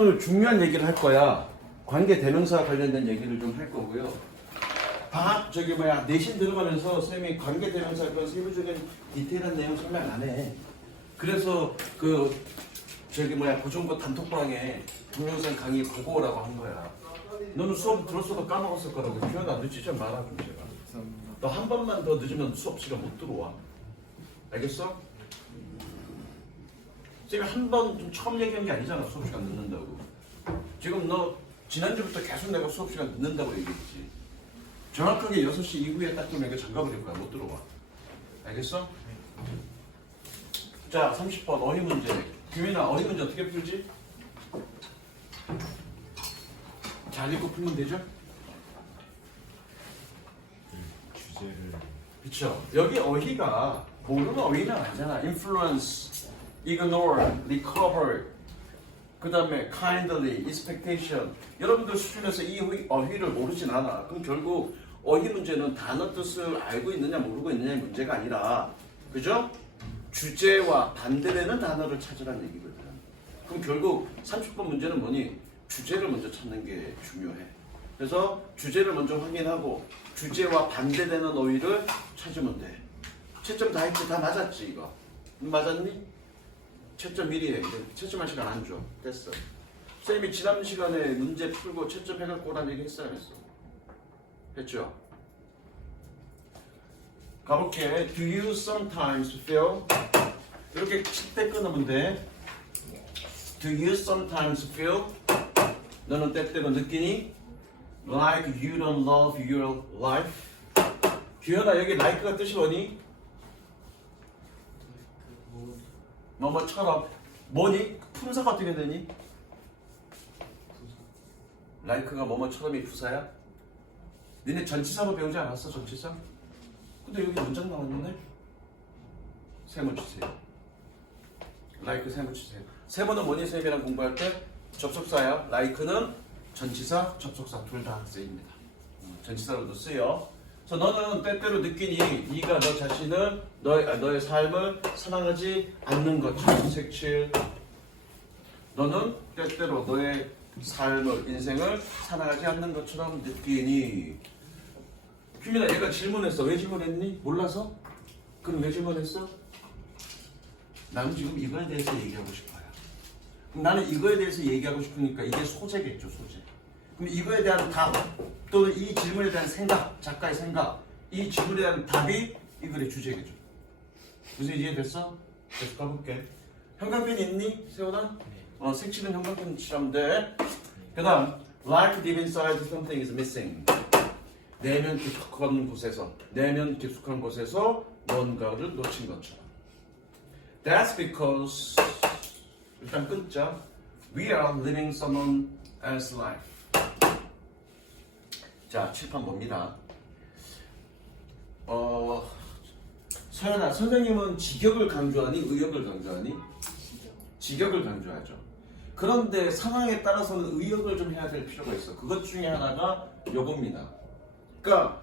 오늘 중요한 얘기를 할 거야. 관계 대명사 관련된 얘기를 좀 할 거고요. 내신 들어가면서 쌤이 관계 대명사 그런 세부적인 디테일한 내용 설명 안 해. 그래서 고정고 단톡방에 동영상 강의 보고 오라고 한 거야. 너는 수업 들었어도 까먹었을 거라고. 기현아 늦지 좀 마라 좀 제가. 너 한 번만 더 늦으면 수업 시간 못 들어와. 알겠어? 쌤이 한 번 좀 처음 얘기한 게 아니잖아. 수업 시간 늦는다고. 지금 너 지난주부터 계속 내가 수업 시간 늦는다고 얘기했지. 정확하게 6시 이후에 딱 좀 내가 장갑을 입 거야. 못 들어와. 알겠어? 자, 30번 어휘 문제. 규민아, 어휘 문제 어떻게 풀지? 잘 읽고 풀면 되죠? 주제를 그쵸? 여기 어휘가 모르는 어휘는 아니잖아. influence, ignore, recover, 그 다음에 kindly, expectation. 여러분들 수준에서 이 어휘를 모르진 않아. 그럼 결국 어휘 문제는 단어 뜻을 알고 있느냐 모르고 있느냐의 문제가 아니라, 그죠? 주제와 반대되는 단어를 찾으라는 얘기거든. 그럼 결국 30번 문제는 뭐니? 주제를 먼저 찾는 게 중요해. 그래서 주제를 먼저 확인하고 주제와 반대되는 어휘를 찾으면 돼. 채점 다 했지? 다 맞았지 이거? 맞았니? 채점 미리 해. 채점할 시간 안 줘. 됐어. 쌤이 지난 시간에 문제 풀고 채점 해갖고 오라는 얘기 했어요 안 했어? 했죠? 가볼게. Do you sometimes feel? 이렇게 칠 때 끊으면 돼. Do you sometimes feel? 너는 때때로 느끼니? Like you don't love your life? 규현아 여기 like가 뜻이 뭐니? 뭐뭐처럼 뭐니? 품사가 어떻게 되니? like가 뭐뭐처럼이 부사야? 니네 전치사로 배우지 않았어 전치사? 근데 여기 문장 나왔는데? 세모 치세요. like 세모 치세요. 세모는 뭐니? 쌤이랑 공부할 때 접속사야. like는 전치사, 접속사 둘 다 쓰입니다. 전치사로도 쓰여. 그래서 너는 때때로 느끼니 네가 너 자신을 너의 삶을 사랑하지 않는 것처럼 색칠. 너는 때때로 너의 삶을 인생을 사랑하지 않는 것처럼 느끼니. 규민아 얘가 질문했어. 왜 질문했니? 몰라서? 그럼 왜 질문했어? 나는 지금 이거에 대해서 얘기하고 싶어요. 나는 이거에 대해서 얘기하고 싶으니까 이게 소재겠죠, 소재. 그럼 이거에 대한 답 또는 이 질문에 대한 생각, 작가의 생각, 이 질문에 대한 답이 이 글의 주제겠죠. 무슨 이해됐어? 계속 가볼게. 형광펜 있니? 세훈아? 네. 색칠은 형광펜 칠하면 돼. 그 다음 like deep inside something is missing. 내면 깊숙한 곳에서 뭔가를 놓친 것처럼. That's because 일단 끊자. We are living someone else's life. 자, 칠판 봅니다. 서연아, 선생님은 직역을 강조하니 의역을 강조하니? 직역을 강조하죠. 그런데 상황에 따라서는 의역을 좀 해야 될 필요가 있어. 그것 중에 하나가 요겁니다. 그러니까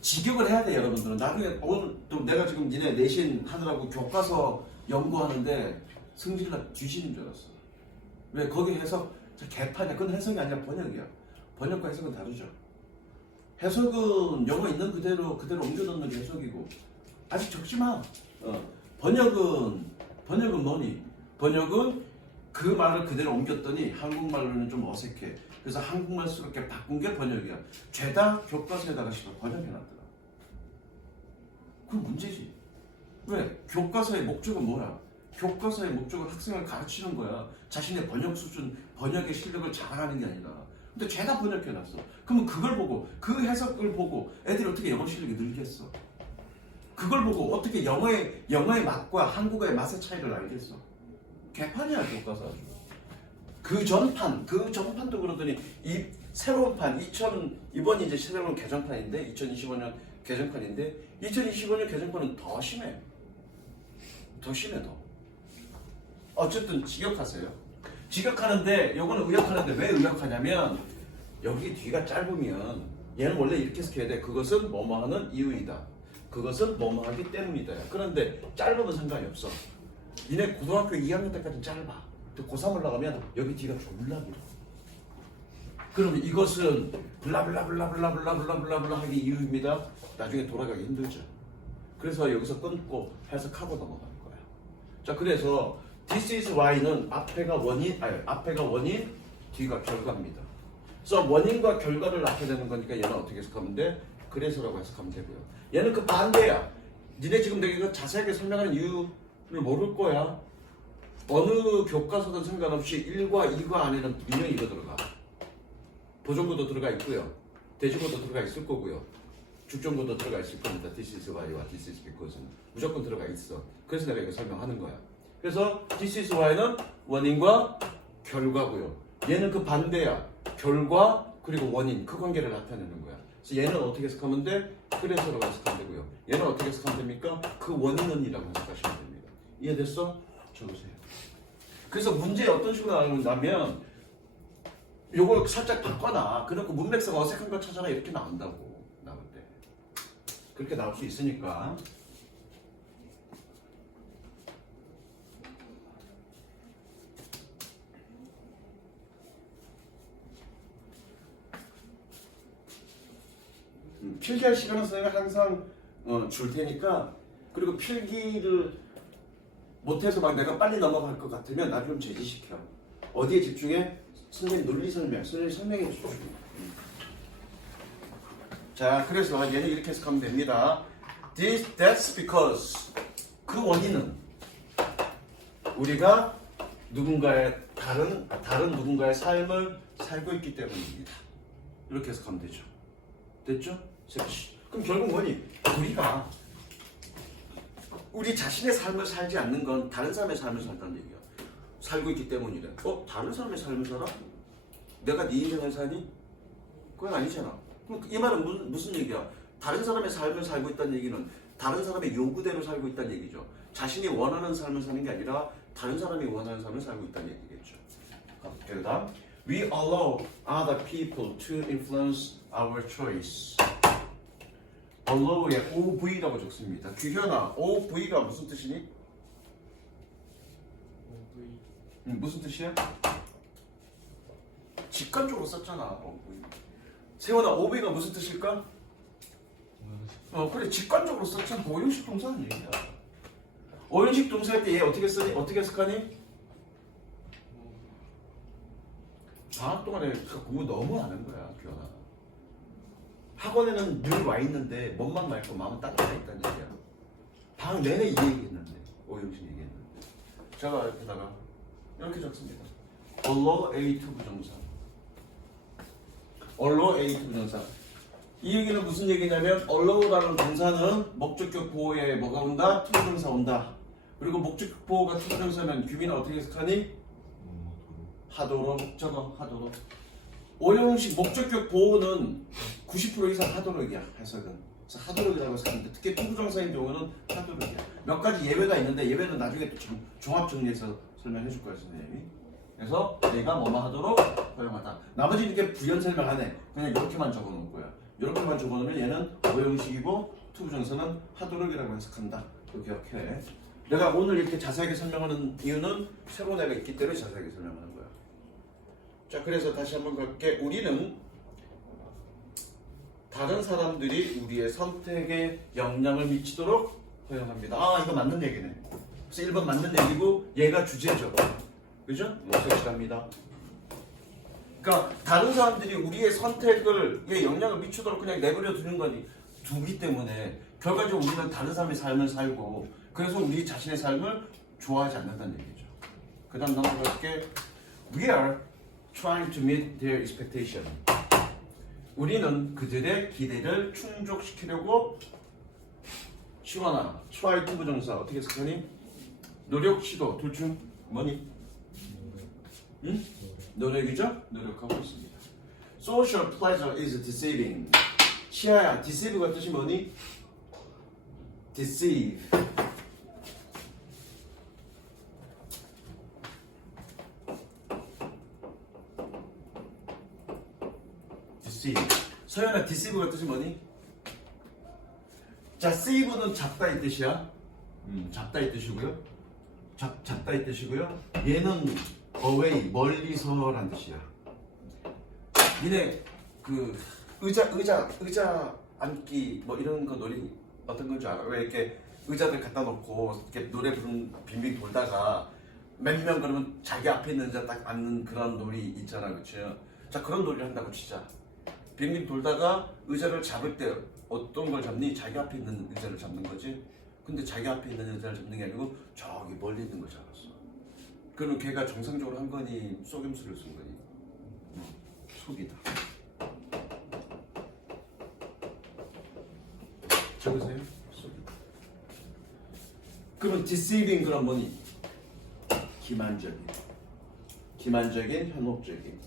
직역을 해야 돼 여러분들은. 나중에 오늘 또 내가 지금 니네 내신 하느라고 교과서 연구하는데 승질나 뒤지는 줄 알았어. 왜? 거기 해석 개판이야. 그건 해석이 아니라 번역이야. 번역과 해석은 다르죠. 해석은 영어 있는 그대로 옮겨 넣는 게 해석이고. 아직 적지 마. 번역은 뭐니? 번역은 그 말을 그대로 옮겼더니 한국말로는 좀 어색해. 그래서 한국말스럽게 바꾼 게 번역이야. 죄다 교과서에다가 번역해놨더라. 그건 문제지. 왜? 교과서의 목적은 뭐야? 교과서의 목적은 학생을 가르치는 거야. 자신의 번역 수준, 번역의 실력을 자랑하는 게 아니라. 근데 죄다 번역해놨어. 그러면 그걸 보고, 그 해석을 보고 애들이 어떻게 영어 실력이 늘겠어? 그걸 보고 어떻게 영어의 맛과 한국어의 맛의 차이를 알겠어? 개판이야 교과서 아주. 그 전판도 그러더니 이 새로운 판, 이번이 이제 새로운 개정판인데 2025년 개정판인데 2025년 개정판은 더 심해. 더. 어쨌든 직역하세요. 직역하는데 요거는 의역하는데 왜 의역하냐면 여기 뒤가 짧으면 얘는 원래 이렇게 해석해야 돼. 그것은 뭐뭐하는 이유이다. 그것은 뭐뭐하기 때문이다. 그런데 짧으면 상관이 없어. 니네 고등학교 2학년 때까지는 짧아. 고3 올라가면 여기 뒤가 졸라 길어. 그러면 이것은 블라블라블라블라블라블라블라 하기 이유입니다. 나중에 돌아가기 힘들죠. 그래서 여기서 끊고 해석하고 넘어가는 거야. 자, 그래서 this is why는 앞에가 원인, 뒤가 결과입니다. 그래서 원인과 결과를 나타내는 거니까 얘는 어떻게 해석하면 돼? 그래서라고 해석하면 되고요. 얘는 그 반대야. 니네 지금 내가 이거 자세하게 설명하는 이유를 모를 거야. 어느 교과서든 상관없이 1과 2과 안에는 분명히 이거 들어가. 보존구도 들어가 있고요. 대주구도 들어가 있을 거고요. 죽전구도 들어가 있을 겁니다. This is why와 this is because는 무조건 들어가 있어. 그래서 내가 이거 설명하는 거야. 그래서 this is why는 원인과 결과고요. 얘는 그 반대야. 결과 그리고 원인 그 관계를 나타내는 거야. 그래서 얘는 어떻게 해석하면 돼? 그래서라고 해석하면 되고요. 얘는 어떻게 해석하면 됩니까? 그 원인은이라고 해석하시면 됩니다. 이해됐어? 적으세요. 그래서 문제에 어떤 식으로 나오냐면 요걸 살짝 바꿔놔. 그래놓고 문맥상 어색한 거 찾아라 이렇게 나온다고. 나올 때 그렇게 나올 수 있으니까. 필기할 시간은 선생님이 항상 줄 테니까. 그리고 필기를 못해서 막 내가 빨리 넘어갈 것 같으면 나 좀 제지시켜. 어디에 집중해? 선생님 논리 설명, 선생님 설명해 주십시오. 자, 그래서 얘는 이렇게 해석하면 됩니다. That's because 그 원인은 우리가 누군가의 다른 누군가의 삶을 살고 있기 때문입니다. 이렇게 해석하면 되죠. 됐죠? 그럼 결국 뭐니? 우리가 우리 자신의 삶을 살지 않는 건 다른 사람의 삶을 산다는 얘기야. 살고 있기 때문이래. 다른 사람의 삶을 살아? 내가 네 인생을 사니? 그건 아니잖아. 그럼 이 말은 무슨 얘기야? 다른 사람의 삶을 살고 있다는 얘기는 다른 사람의 요구대로 살고 있다는 얘기죠. 자신이 원하는 삶을 사는 게 아니라 다른 사람이 원하는 삶을 살고 있다는 얘기겠죠. 그 다음 We allow other people to influence our choice. allow에 OV라고 적습니다. 규현아, OV가 무슨 뜻이니? 무슨 뜻이야? 직관적으로 썼잖아. OV. 세원아, OV가 무슨 뜻일까? 그래, 직관적으로 썼잖아. 오형식 동사는 얘기야. 오형식 동사할 때 얘 어떻게 쓰니? 어떻게 해석하니? 방학 동안에 공부 너무 안 한 거야, 규현아. 학원에는 늘 와 있는데 몸만 맑고 마음은 딴 데가 있다는 얘기야. 방학 내내 이 얘기했는데, 오형식 얘기했는데. 제가 여기다가 이렇게 적습니다. allow A to 부정사. allow A to 부정사. 이 얘기는 무슨 얘기냐면 allow라는 동사는 목적격 보호에 뭐가 온다? 투부정사 온다. 그리고 목적격 보호가 투부정사면 규민은 어떻게 해석하니? 하도록 적어. 하도록. 오형식 목적격 보호는 90% 이상 하도록이야. 해석은. 그래서 하도록이라고 해석하는데 특히 투부정사인 경우는 하도록이야. 몇 가지 예외가 있는데 예외는 나중에 또 종합 정리해서 설명해 줄 거예요, 선생님이. 그래서 내가 뭐만 하도록 허용하다. 나머지 이렇게 부연 설명 안 해. 그냥 이렇게만 적어 놓을 거야. 이렇게만 적어 놓으면 얘는 오형식이고 투부정사는 하도록이라고 해석한다. 이렇게 기억해. 내가 오늘 이렇게 자세하게 설명하는 이유는 새로운 애가 있기 때문에 자세하게 설명하는 거야. 자, 그래서 다시 한번 갈게. 우리는 다른 사람들이 우리의 선택에 영향을 미치도록 허용합니다. 이거 맞는 얘기네. 그래서 1번 맞는 얘기고 얘가 주제죠. 그죠? 확실합니다. 그러니까 다른 사람들이 우리의 선택에 영향을 미치도록 그냥 내버려 두는 거니 두기 때문에 결과적으로 우리는 다른 사람의 삶을 살고 그래서 우리 자신의 삶을 좋아하지 않는다는 얘기죠. 그 다음 넘어갈게. We are trying to meet their expectation. 우리는 그들의 기대를 충족시키려고 시원하. try to 부정사 어떻게 해석하니? 노력, 시도 둘 중 뭐니? 응? 노력이죠? 노력하고 있습니다. Social pleasure is deceiving. 시아야, deceive가 뜻이 뭐니? deceive. 서연아, deceive가 뜻이 뭐니? 자, seive는 잡다 이 뜻이야. 잡다 이 뜻이고요. 잡다 이 뜻이고요. 얘는 away 멀리서란 뜻이야. 니네 그 의자 앉기 뭐 이런 거 놀이 어떤 건 줄 알아? 왜 이렇게 의자들 갖다 놓고 이렇게 노래 부르는 빙빙 돌다가 몇 명 그러면 자기 앞에 있는 의자 딱 앉는 그런 놀이 있잖아, 그렇죠? 자, 그런 놀이를 한다고 치자. 빙빙 돌다가 의자를 잡을 때 어떤 걸 잡니? 자기 앞에 있는 의자를 잡는 거지. 근데 자기 앞에 있는 의자를 잡는 게 아니고 저기 멀리 있는 걸 잡았어. 그럼 걔가 정상적으로 한 거니 속임수를 쓴 거니? 속이다. 적으세요. 속이다. 그럼 deceiving 그럼 뭐니? 기만적인, 현혹적인.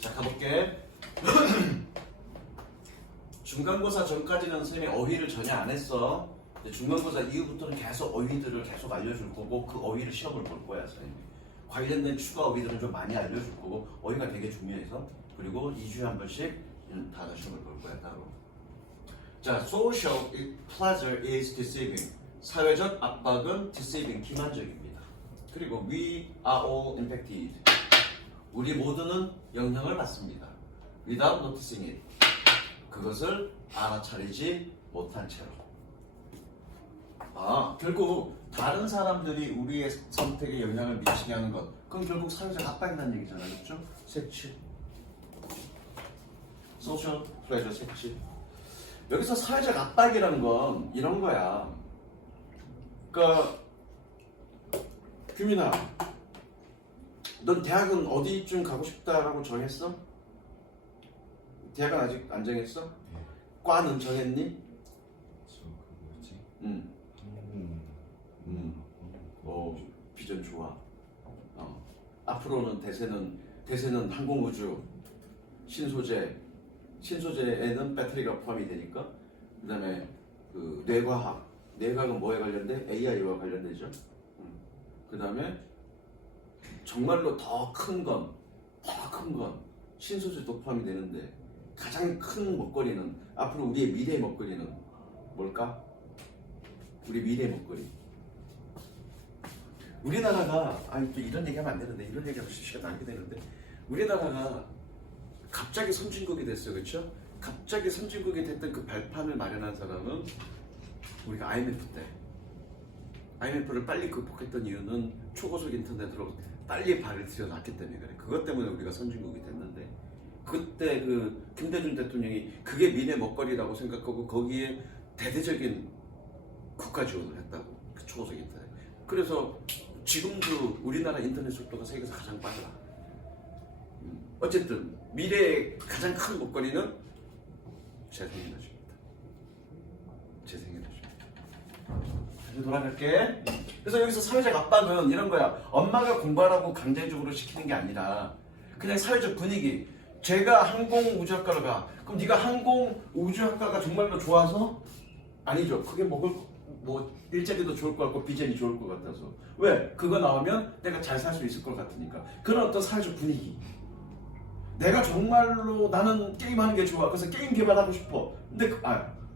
자, 가볼게. 중간고사 전까지는 선생님이 어휘를 전혀 안 했어. 중간고사 이후부터는 계속 어휘들을 계속 알려줄 거고 그 어휘를 시험을 볼 거야, 선생님이. 관련된 추가 어휘들은 좀 많이 알려줄 거고 어휘가 되게 중요해서. 그리고 2주에 한 번씩 단어 시험을 볼 거야, 따로. 자, social pleasure is deceiving. 사회적 압박은 deceiving, 기만적입니다. 그리고 we are all impacted. 우리 모두는 영향을 받습니다. without noticing it. 그것을 알아차리지 못한 채로. 결국 다른 사람들이 우리의 선택에 영향을 미치게 하는 것. 그건 결국 사회적 압박이라는 얘기잖아요, 그렇죠? 색칠. social pleasure 색칠. 여기서 사회적 압박이라는 건 이런 거야. 그러니까 규민아, 넌 대학은 어디쯤 가고 싶다라고 정했어? 대학은 아직 안 정했어? 네. 과는 정했니? 저 그거지. 응. 항공. 비전 좋아. 앞으로는 대세는 항공우주, 신소재에는 배터리가 포함이 되니까. 그다음에 그 뇌과학은 뭐에 관련돼? AI와 관련되죠. 그다음에 정말로 더 큰 건 신소재도 포함이 되는데 가장 큰 먹거리는 앞으로 우리의 미래의 먹거리는 뭘까? 우리 미래의 먹거리. 우리나라가 또 이런 얘기하면 안 되는데 이런 얘기하면 시간 낭비 되는데 우리나라가 갑자기 선진국이 됐어요, 그렇죠? 갑자기 선진국이 됐던 그 발판을 마련한 사람은 우리가 IMF 때. IMF를 빨리 극복했던 이유는 초고속 인터넷으로 빨리 발을 들여놨기 때문에 그래. 그것 때문에 우리가 선진국이 됐는데 그때 그 김대중 대통령이 그게 미래 먹거리라고 생각하고 거기에 대대적인 국가 지원을 했다고. 그 초고속 인터넷. 그래서 지금도 우리나라 인터넷 속도가 세계에서 가장 빨라. 어쨌든 미래의 가장 큰 먹거리는 재생에너지입니다. 재생에너지. 다시 돌아갈게. 그래서 여기서 사회적 압박은 이런 거야. 엄마가 공부하라고 강제적으로 시키는 게 아니라 그냥 사회적 분위기. 제가 항공우주학과로 가. 그럼 네가 항공우주학과가 정말로 좋아서? 아니죠. 그게 일자리도 좋을 것 같고 비전이 좋을 것 같아서. 왜? 그거 나오면 내가 잘 살 수 있을 것 같으니까. 그런 어떤 사회적 분위기. 내가 정말로 나는 게임하는 게 좋아. 그래서 게임 개발하고 싶어. 근데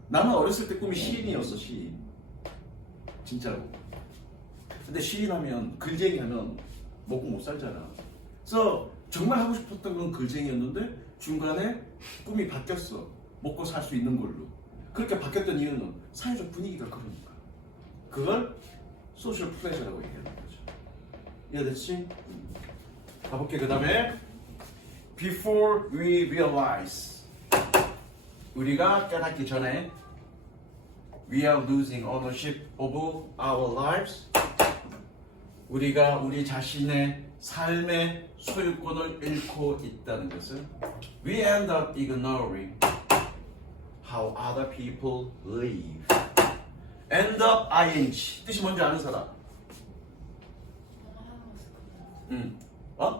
나는 어렸을 때 꿈이 시인이었어. 시인. 진짜로. 근데 시인하면 글쟁이 하면 먹고 못 살잖아. 그래서 정말 하고 싶었던 건 글쟁이였는데 중간에 꿈이 바뀌었어. 먹고 살 수 있는 걸로. 그렇게 바뀌었던 이유는 사회적 분위기가 그러니까. 그걸 소셜 플레저라고 얘기하는 거죠. 이해됐지? 가볼게. 그 다음에 Before we realize, 우리가 깨닫기 전에 We are losing ownership of our lives. 우리가 우리 자신의 삶의 소유권을 잃고 있다는 것은 We end up ignoring how other people live. End up ing 뜻이 뭔지 아는 사람?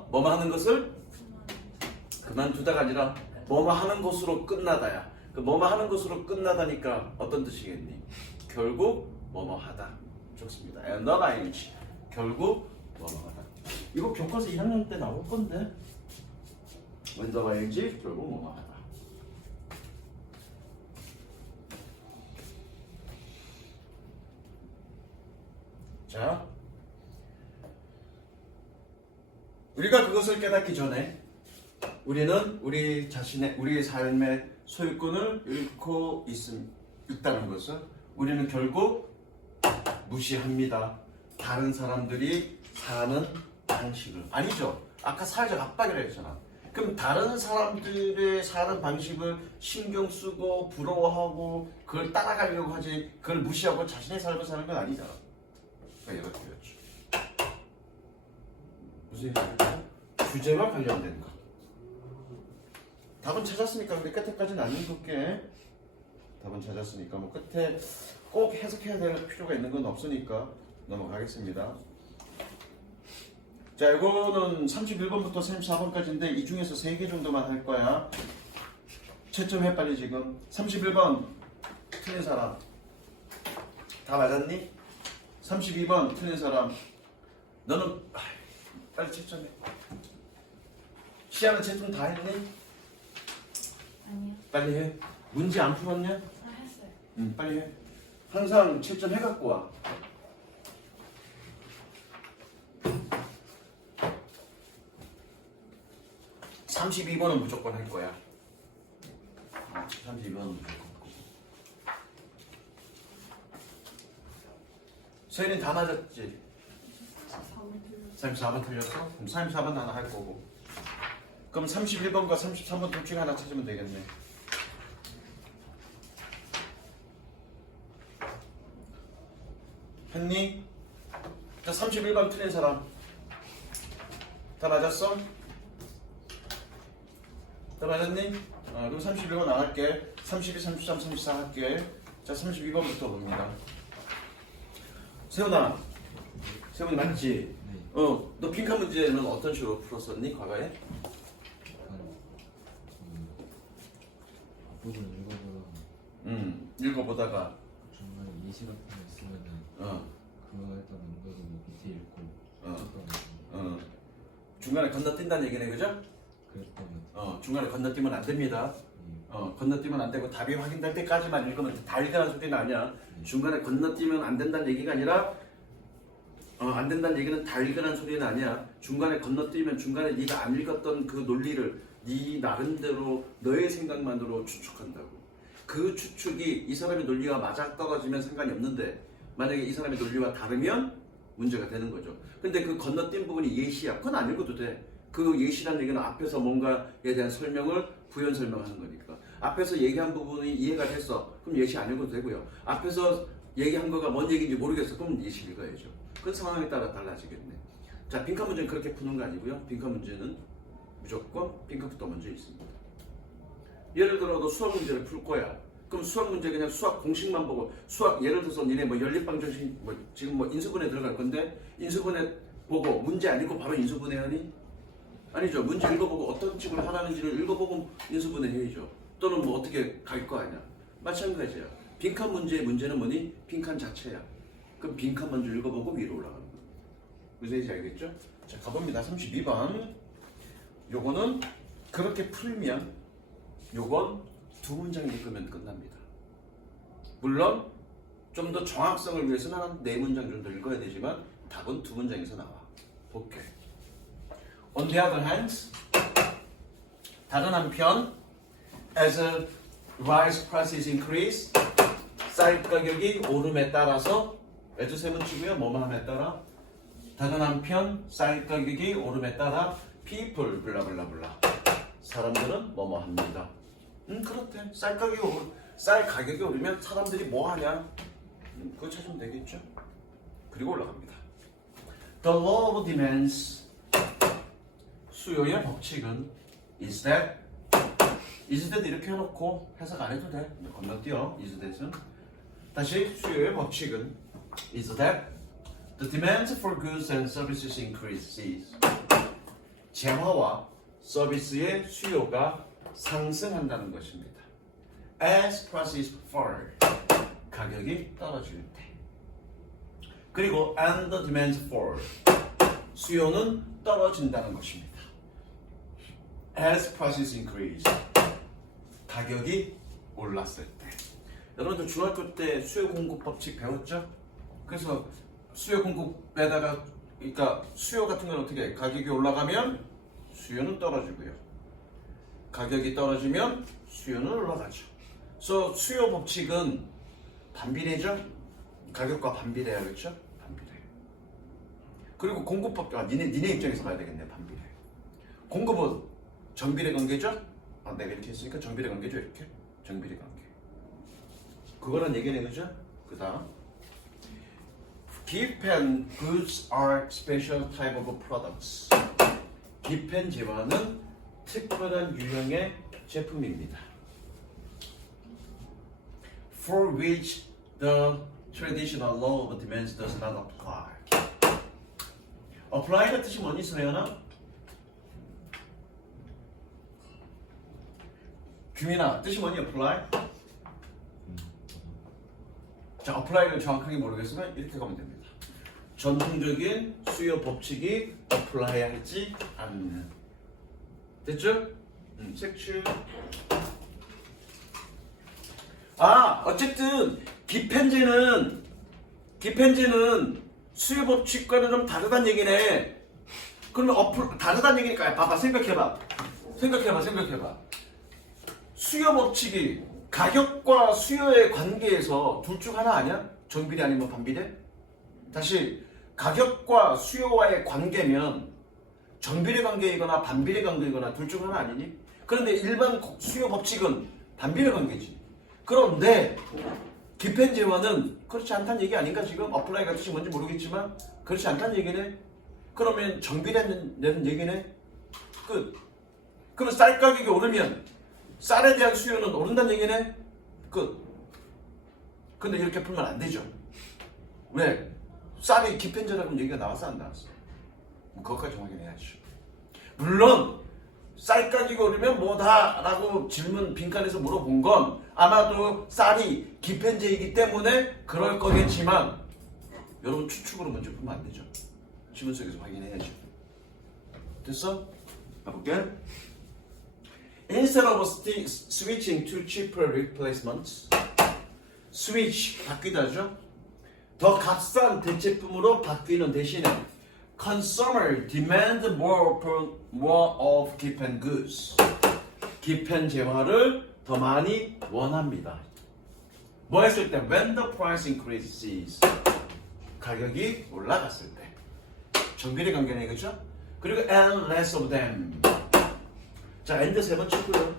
뭐만 하는 것을 그만두다가 아니라 뭐만 하는 것으로 끝나다야. 그 뭐만 하는 것으로 끝나다니까 어떤 뜻이겠니? 결국 뭐뭐 하다. 좋습니다. end up ing 결국 뭐뭐 하다. 이거 교과서 1학년 때 나올 건데. end up ing 결국 뭐뭐 하다. 자, 우리가 그것을 깨닫기 전에 우리는 우리 자신의 우리의 삶의 소유권을 잃고 있다는 것을 우리는 결국 무시합니다. 다른 사람들이 사는 방식을. 아니죠. 아까 사회적 압박이라 했잖아. 그럼 다른 사람들의 사는 방식을 신경 쓰고 부러워하고 그걸 따라가려고 하지, 그걸 무시하고 자신의 삶을 사는 건 아니잖아. 그러니까 이렇게 되었죠. 무슨 얘기죠? 주제와 관련된 것. 답은 찾았으니까 근데 끝에까지는 안 읽을게. 답은 찾았으니까 뭐 끝에 꼭 해석해야 될 필요가 있는 건 없으니까 넘어가겠습니다. 자, 이거는 31번부터 34번까지인데 이 중에서 3개 정도만 할 거야. 채점해 빨리 지금. 31번 틀린 사람 다 맞았니? 32번 틀린 사람 너는 빨리 채점해. 시아는 채점 다 했니? 아니요. 빨리 해. 문제 안 풀었냐? 했어요. 응, 빨리 해. 항상 채점 해갖고 와. 32번은 무조건 할 거야. 32번은 무조건. 세린이 다 맞았지? 34번 틀렸어? 그럼 34번 하나 할 거고. 그럼 31번과 33번 둘 중에 하나 찾으면 되겠네. 했니? 자, 31번 틀린 사람 다 맞았어? 다 맞았니? 그럼 31번 안 할게. 32, 33, 34 할게. 자, 32번부터 봅니다. 세훈아, 세훈이 맞지? 네. 너 핑크 문제는 어떤 식으로 풀었었니? 과거에? 앞부분 읽어보다가 읽어보다가 중간에 예시 같은 거 있으면은 그거 일단 넘겨두고 밑에 읽고 쭉 중간에 건너뛴다는 얘기네, 그죠? 그랬던 것 같아요. 중간에 건너뛰면 안 됩니다. 건너뛰면 안 되고 답이 확인될 때까지만 읽으면 다 읽으라는 소리는 아니야. 중간에 건너뛰면 안 된다는 얘기가 아니라 안 된다는 얘기는 다 읽으라는 소리는 아니야. 중간에 건너뛰면 중간에 네가 안 읽었던 그 논리를 네 나름대로 너의 생각만으로 추측한다고. 그 추측이 이 사람의 논리와 맞아떨어지면 상관이 없는데 만약에 이 사람의 논리와 다르면 문제가 되는 거죠. 근데 그 건너뛴 부분이 예시야. 그건 안 읽어도 돼. 그 예시라는 얘기는 앞에서 뭔가에 대한 설명을 부연 설명하는 거니까. 앞에서 얘기한 부분이 이해가 됐어. 그럼 예시 안 읽어도 되고요. 앞에서 얘기한 거가 뭔 얘기인지 모르겠어. 그럼 예시 읽어야죠. 그 상황에 따라 달라지겠네. 자, 빈칸 문제는 그렇게 푸는 거 아니고요. 빈칸 문제는 무조건 빈칸부터 먼저 있습니다. 예를 들어 너 수학 문제를 풀 거야. 그럼 수학 문제 그냥 수학 공식만 보고 수학 예를 들어서 니네 뭐 연립방정식 지금 인수분해 들어갈 건데 인수분해 보고 문제 안 읽고 바로 인수분해 하니? 아니죠. 문제 읽어보고 어떤 식으로 하라는지를 읽어보고 인수분해 해야죠. 또는 뭐 어떻게 갈 거 아니야. 마찬가지야. 빈칸 문제의 문제는 뭐니? 빈칸 자체야. 그럼 빈칸 먼저 읽어보고 위로 올라가는 거야. 무슨 얘기인지 알겠죠? 자, 가봅니다. 32번. 요거는 그렇게 풀면 요건 두 문장 읽으면 끝납니다. 물론 좀 더 정확성을 위해서는 한 네 문장 정도 읽어야 되지만 답은 두 문장에서 나와. 볼게. On the other hand, 다른 한편, as a rice prices increase, 쌀 가격이 오름에 따라서 as 세문 치고요. 뭐뭐함에 따라. 다른 한편, 쌀 가격이 오름에 따라 people 블라블라블라. 사람들은 뭐뭐합니다. 그렇대. 쌀 가격이 오르면 사람들이 뭐하냐? 그거 찾으면 되겠죠. 그리고 올라갑니다. The law of demands. 수요의 법칙은 is that 이렇게 해놓고 해석 안 해도 돼. 건너뛰어. is that은. 다시 수요의 법칙은 is that the demand for goods and services increases. 재화와 서비스의 수요가 상승한다는 것입니다. As prices fall. 가격이 떨어질 때. 그리고 and the demand fall. 수요는 떨어진다는 것입니다. As prices increase. 가격이 올랐을 때. 여러분들 중학교 때 수요 공급 법칙 배웠죠? 그래서 수요 공급에다가 그러니까 수요 같은 건 어떻게 해? 가격이 올라가면 수요는 떨어지고요. 가격이 떨어지면 수요는 올라가죠. 그래서 수요 법칙은 반비례죠. 가격과 반비례야, 그렇죠? 반비례. 그리고 공급법, 니네 입장에서 봐야 되겠네. 반비례. 공급은 정비례 관계죠? 내가 이렇게 했으니까 정비례 관계죠, 이렇게. 정비례 관계. 그거는 얘기네, 그죠? 그 다음. Gift and goods are special type of products. Gift and 재화는 특별한 유형의 제품입니다. For which the traditional law of demands does not apply. apply가 뜻이 뭐니, 서연아? 규민아, 뜻이 뭐니, apply? 자, apply를 정확하게 모르겠으면 이렇게 가면 됩니다. 전통적인 수요 법칙이 apply 하지 않는. 됐죠? 색칠. 어쨌든 기펜제는 수요 법칙과는 좀 다르다는 얘기네. 그러면 다르다는 얘기니까 봐봐, 생각해봐. 수요 법칙이 가격과 수요의 관계에서 둘 중 하나 아니야? 정비례 아니면 반비례? 다시 가격과 수요와의 관계면 정비례 관계이거나 반비례 관계이거나 둘 중 하나 아니니? 그런데 일반 수요 법칙은 반비례 관계지. 그런데 기펜제화는 그렇지 않다는 얘기 아닌가 지금? 어플라이가 뜻이 뭔지 모르겠지만 그렇지 않다는 얘기네? 그러면 정비례는 얘기네? 끝. 그러면 쌀 가격이 오르면 쌀에 대한 수요는 오른다는 얘기네? 끝. 근데 이렇게 풀면 안 되죠. 왜? 쌀이 기펜제라고 얘기가 나왔어 안 나왔어? 그것까지 확인해야죠. 물론 쌀 가격이 오르면 뭐다? 라고 질문 빈칸에서 물어본 건 아마도 쌀이 기펜제이기 때문에 그럴 거겠지만 여러분 추측으로 먼저 풀면 안 되죠. 지문 속에서 확인해야죠. 됐어? 가볼게. Instead of switching to cheaper replacements, switch 바뀌다죠. 더 값싼 대체품으로 바뀌는 대신에 consumer demand more of given goods. 기펜 재화를 더 많이 원합니다. 뭐 했을 때? When the price increases. 가격이 올라갔을 때. 정비례 관계네, 그죠? 그리고 and less of them. 자, and 세 번 치고요.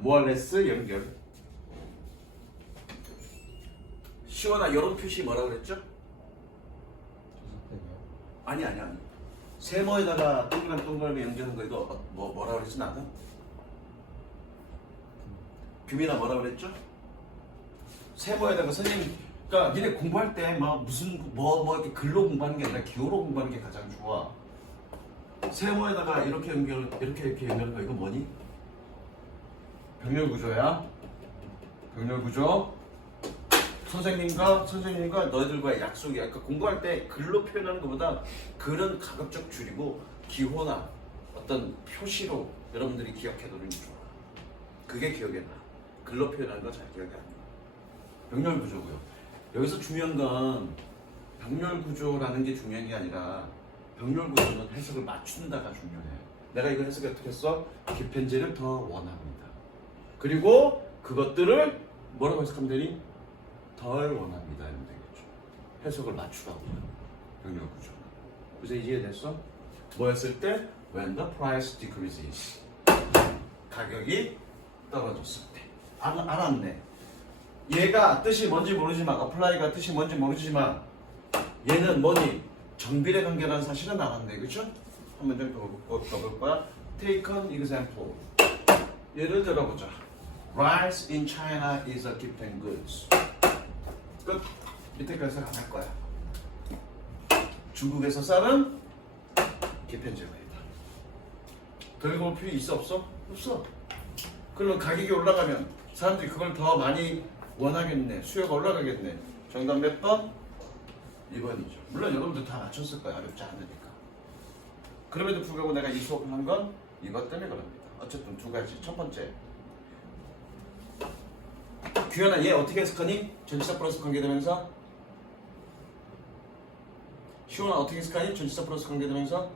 more or less 연결. 시원아, 이런 표시 뭐라고 그랬죠? 아니. 세모에다가 동그라미 연결한 거 이거 뭐라 그랬지 나는? 규민아 뭐라 그랬죠? 세모에다가 선생님, 그러니까 니네 공부할 때 막 무슨 이렇게 글로 공부하는 게 아니라 기호로 공부하는 게 가장 좋아. 세모에다가 이렇게 연결한 거 이거 뭐니? 병렬 구조야. 병렬 구조. 선생님과 너희들과의 약속이야. 그러니까 공부할 때 글로 표현하는 것보다 글은 가급적 줄이고 기호나 어떤 표시로 여러분들이 기억해두는 게 좋아. 그게 기억에 나. 글로 표현하는 거 잘 기억이 안 나. 병렬 구조고요. 여기서 중요한 건 병렬 구조라는 게 중요한 게 아니라 병렬 구조는 해석을 맞춘다가 중요해. 내가 이거 해석을 어떻게 했어? 기펜제를 더 원합니다. 그리고 그것들을 뭐라고 해석하면 되니? 덜 원합니다. 이러면 되겠죠. 해석을 맞추라고요. 병렬 구조. 그래서 이해됐어? 뭐 했을 때? When the price decreases. 가격이 떨어졌을 때. 알았네. 얘가 뜻이 뭔지 모르지만, apply가 뜻이 뭔지 모르지만 얘는 뭐니? 정비례 관계라는 사실은 알았네. 그쵸? 한 문장 더 볼 거야. Take an example. 예를 들어보자. Rice in China is a given goods. 끝. 밑에까지 안 할 거야. 중국에서 쌀은 기펜제화이다. 더 읽어볼 필요 있어 없어? 없어. 그러면 가격이 올라가면 사람들이 그걸 더 많이 원하겠네. 수요가 올라가겠네. 정답 몇 번? 2번이죠. 물론 여러분들 다 맞췄을 거야. 어렵지 않으니까. 그럼에도 불구하고 내가 이 수업을 한 건 이것 때문에 그럽니다. 어쨌든 두 가지. 첫 번째, 규현아 얘 어떻게 해석하니? 전치사 플러스 관계대명사. 시원아 어떻게 해석하니? 전치사 플러스 관계대명사.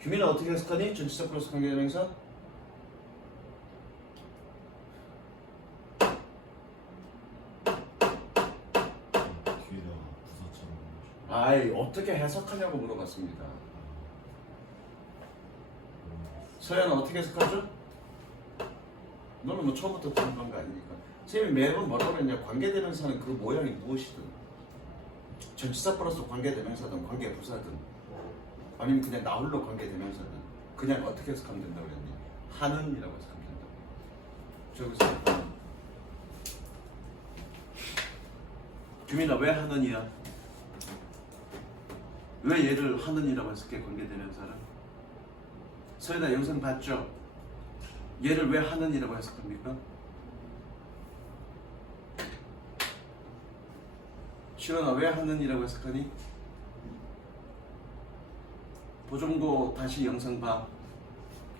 규민아 어떻게 해석하니? 전치사 플러스 관계대명사. 뒤에다가 부서처럼. 아이 어떻게 해석하냐고 물어봤습니다. 서연아 어떻게 해석하죠? 너는 뭐 처음부터 들은 거 아니니까. 선생님이 매번 뭐라고 그랬냐? 관계대명사는 그 모양이 무엇이든 전치사 플러스 관계대명사든 관계부사든 아니면 그냥 나홀로 관계대명사든 그냥 어떻게 해석하면 된다고 그랬니? 하는이라고 해석하면 된다고. 저기서 규민아 왜 하는이야? 왜 얘를 하는이라고 해석해? 관계대명사를? 서연아 영상 봤죠? 얘를 왜 하는이라고 해석합니까? 시원아 왜 하는이라고 해석하니? 보정고 다시 영상 봐.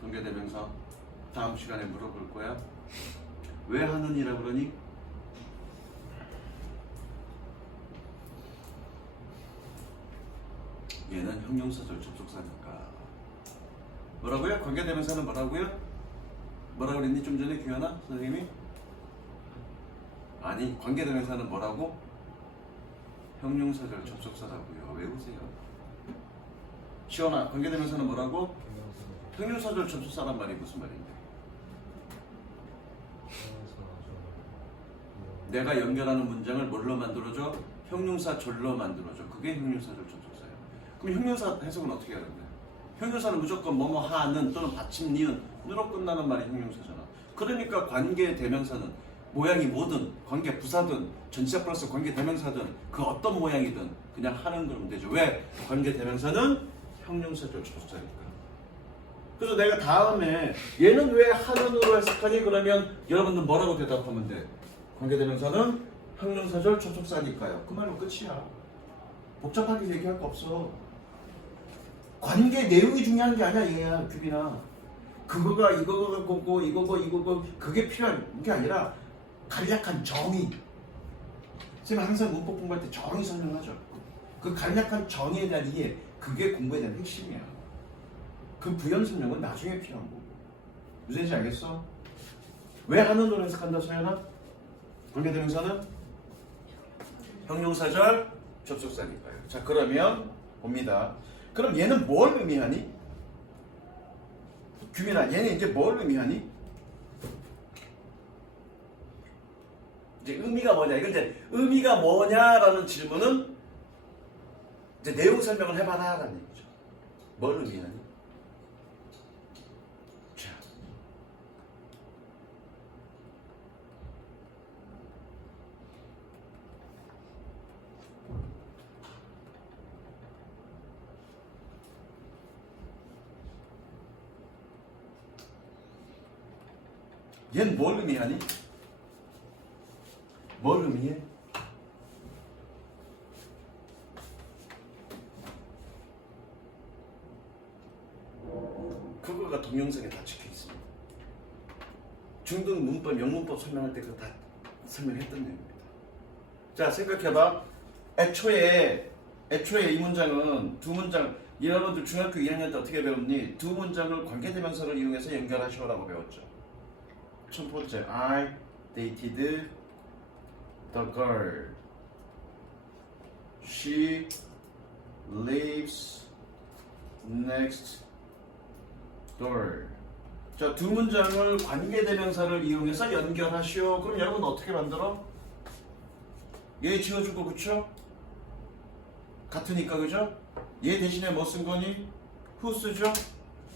관계대명사 다음 시간에 물어볼 거야. 왜 하는이라고 그러니? 얘는 형용사절 접속사니까. 뭐라고요? 관계대명사는 뭐라고요? 뭐라고 그랬니 좀 전에 규현아 선생님이? 아니 관계대명사는 뭐라고? 형용사절 접속사라고요. 외우세요. 시원아 관계대명사는 뭐라고? 형용사절 접속사란 말이 무슨 말인데? 내가 연결하는 문장을 뭘로 만들어줘? 형용사절로 만들어줘. 그게 형용사절 접속사예요. 그럼 형용사 해석은 어떻게 해야 되는데? 형용사는 무조건 뭐뭐 하는 또는 받침 니은으로 끝나는 말이 형용사잖아. 그러니까 관계대명사는 모양이 뭐든 관계 부사든 전치사 플러스 관계대명사든 그 어떤 모양이든 그냥 하는 그러면 되죠. 왜? 관계대명사는 형용사절 접속사니까. 그래서 내가 다음에 얘는 왜 하는으로 해석하니? 그러면 여러분들 뭐라고 대답하면 돼? 관계대명사는 형용사절 접속사니까요. 그 말로 끝이야. 복잡하게 얘기할 거 없어. 관계 내용이 중요한 게 아니야 얘야 규빈아. 그거가 이거가 그거고 이거고 그게 필요한 게 아니라 간략한 정의. 선생님 항상 문법 공부할 때 정의 설명하죠. 그 간략한 정의에 대한 이해, 그게 공부에 대한 핵심이야. 그 부연 설명은 나중에 필요한 거고. 무슨 얘기인지 알겠어? 왜 하는으로 해석한다 서연아? 관계대명사는 형용사절 접속사니까요. 자 그러면 봅니다. 그럼 얘는 뭘 의미하니? 규민아 얘는 이제 뭘 의미하니? 이제 의미가 뭐냐? 이건 이제 의미가 뭐냐라는 질문은 이제 내용 설명을 해봐라라는 얘기죠. 뭘 의미하니? 자, 얘는 뭘 의미하니? 뭘 의미해? 그거가 동영상에 다 찍혀 있습니다. 중등 문법, 영문법 설명할 때 그거 다 설명했던 내용입니다. 자, 생각해봐. 애초에 이 문장은 두 문장, 여러분들 중학교 2학년 때 어떻게 배웠니? 두 문장을 관계대명사를 이용해서 연결하시오라고 배웠죠. 첫 번째, I dated the girl. She lives next door. 자, 두 문장을 관계대명사를 이용해서 연결하시오. 그럼 여러분 어떻게 만들어? 얘 지워주고 그쵸? 같으니까 그죠? 얘 대신에 뭐 쓴 거니? who 쓰죠?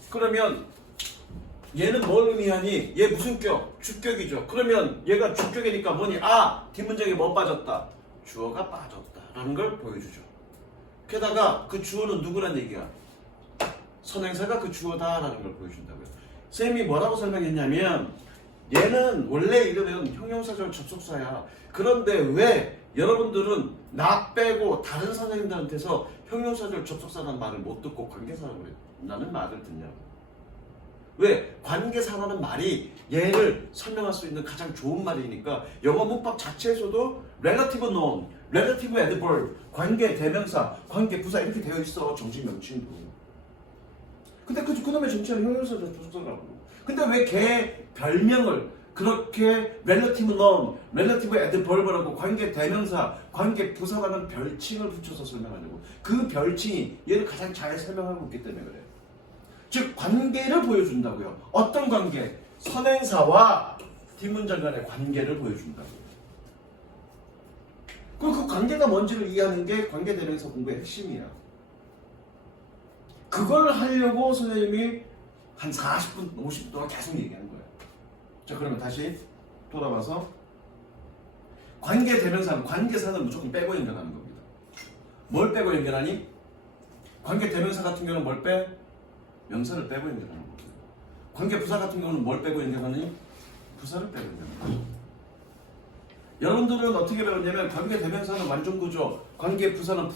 그러면 얘는 뭘 의미하니? 얘 무슨 격? 주격이죠. 그러면 얘가 주격이니까 뭐니? 아! 뒷문장에 뭐 빠졌다? 주어가 빠졌다 라는 걸 보여주죠. 게다가 그 주어는 누구란 얘기야? 선행사가 그 주어다 라는 걸 보여준다고요. 쌤이 뭐라고 설명했냐면 얘는 원래 이름은 형용사절 접속사야. 그런데 왜 여러분들은 나 빼고 다른 선생님들한테서 형용사절 접속사라는 말을 못 듣고 관계사라는 말을 듣냐고. 왜? 관계사라는 말이 얘를 설명할 수 있는 가장 좋은 말이니까 영어 문법 자체에서도 relative noun, relative adverb, 관계 대명사, 관계 부사 이렇게 되어 있어. 정식 명칭도. 근데 그놈의 정체는 형용사로 주더라고. 근데 왜 걔 별명을 그렇게 relative noun, relative adverb라고 관계 대명사, 관계 부사라는 별칭을 붙여서 설명하려고. 그 별칭이 얘를 가장 잘 설명하고 있기 때문에 그래. 즉 관계를 보여준다고요. 어떤 관계? 선행사와 뒷문장 간의 관계를 보여준다고요. 그 관계가 뭔지를 이해하는 게 관계 대명사 공부의 핵심이야. 그걸 하려고 선생님이 한 40분, 50분 동안 계속 얘기하는 거예요. 자, 그러면 다시 돌아와서 관계 대명사는 관계사는 무조건 빼고 연결하는 겁니다. 뭘 빼고 연결하니? 관계 대명사 같은 경우는 뭘 빼? 명사를 빼고 연결하는 겁니다. 관계 부사 같은 경우는 뭘 빼고 연결하니? 부사를 빼고 연결하는 거죠. 여러분들은 어떻게 배웠냐면 관계 대명사는 완전 구조, 관계 부사는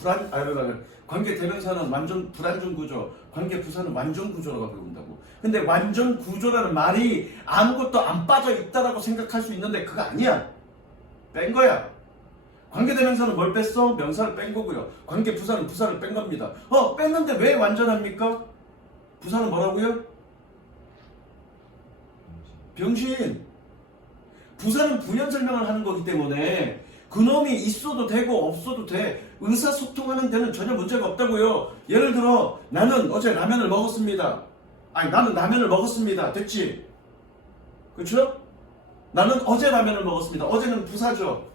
관계 대명사는 완전 불완전 구조, 관계 부사는 완전 구조라고 배운다고. 근데 완전 구조라는 말이 아무것도 안 빠져 있다라고 생각할 수 있는데 그거 아니야. 뺀 거야. 관계 대명사는 뭘 뺐어? 명사를 뺀 거고요. 관계 부사는 부사를 뺀 겁니다. 뺐는데 왜 완전합니까? 부사는 뭐라고요? 병신. 부사는 부연 설명을 하는 거기 때문에 그놈이 있어도 되고 없어도 돼. 의사소통하는 데는 전혀 문제가 없다고요. 예를 들어 나는 어제 라면을 먹었습니다. 나는 라면을 먹었습니다. 됐지? 그렇죠? 나는 어제 라면을 먹었습니다. 어제는 부사죠.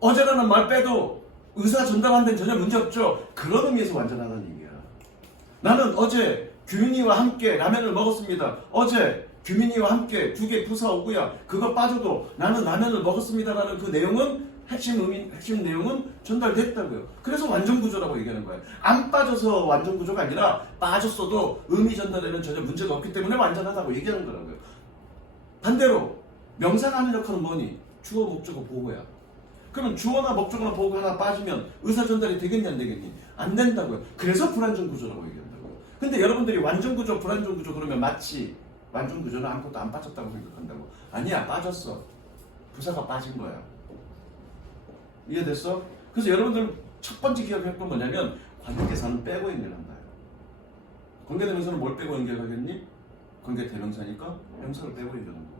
어제라는 말 빼도 의사 전달하는 데는 전혀 문제 없죠. 그런 의미에서 완전하다는 얘기야. 나는 어제 규민이와 함께 라면을 먹었습니다. 어제 규민이와 함께 두 개 부사 오고야 그거 빠져도 나는 라면을 먹었습니다라는 그 내용은 핵심 내용은 전달됐다고요. 그래서 완전 구조라고 얘기하는 거예요. 안 빠져서 완전 구조가 아니라 빠졌어도 의미 전달에는 전혀 문제가 없기 때문에 완전하다고 얘기하는 거라고요. 반대로 명사가 하는 역할은 뭐니? 주어, 목적어, 보호야. 그러면 주어나 목적어나 보호가 하나 빠지면 의사 전달이 되겠니 안 되겠니? 안 된다고요. 그래서 불완전 구조라고 얘기한다고요. 근데 여러분들이 완전 구조, 불완전 구조 그러면 마치 완전 구조는 아무것도 안 빠졌다고 생각한다고. 아니야, 빠졌어. 부사가 빠진 거야. 이해됐어? 그래서 여러분들 첫 번째 기억할 건 뭐냐면 관계사는 빼고 연결한다. 관계대명사는 뭘 빼고 연결하겠니? 관계대명사니까 명사를 빼고 연결하는 거예요.